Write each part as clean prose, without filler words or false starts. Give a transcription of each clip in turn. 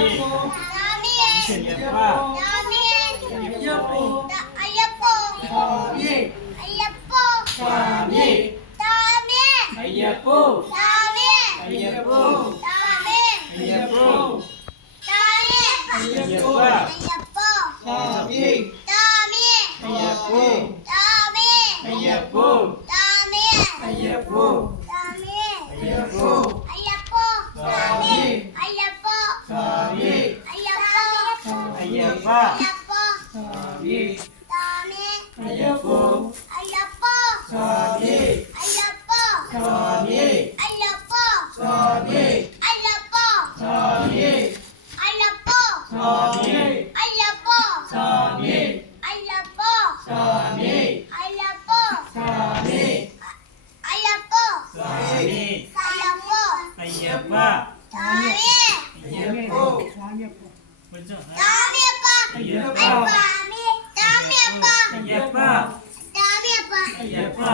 ஐயப்பா ஐயப்போ ஐயப்போ ஐயப்போ ஐயப்பா ஐயப்போ ஐயப்போ ஐயப்போ ஐயப்போ சாமி சாமி ஐயப்பா சாமி ஐயப்போ சாமி சாமி சாமி சாமி சாமி சாமி சாமி சாமி சாமி ஐயப்பா ஐயப்போ கொஞ்சம் ஐயப்பா ஐயப்பா ஐயப்பா ஐயப்பா ஐயப்பா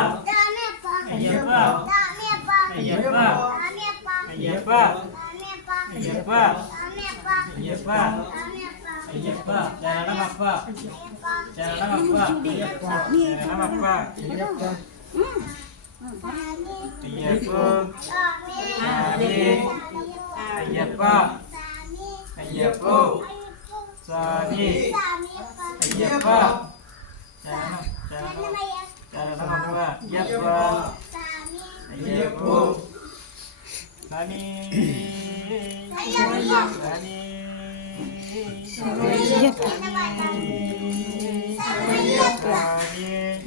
ஐயப்பா ஐயப்பா ஐயப்பா ஐயப்பா சரணமப்பா சரணமப்பா சரணமப்பா ஐயப்போ சாமி ஐயப்பா ஐயப்போ சாமி ஐயப்பா சரணமப்பா ஐயப்பா ஐயப்போ சாமி சாமி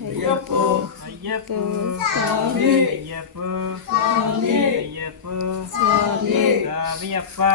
ஐயப்போ ஐயப்போ ஐயப்போ ஐயப்போ சாமி அப்பா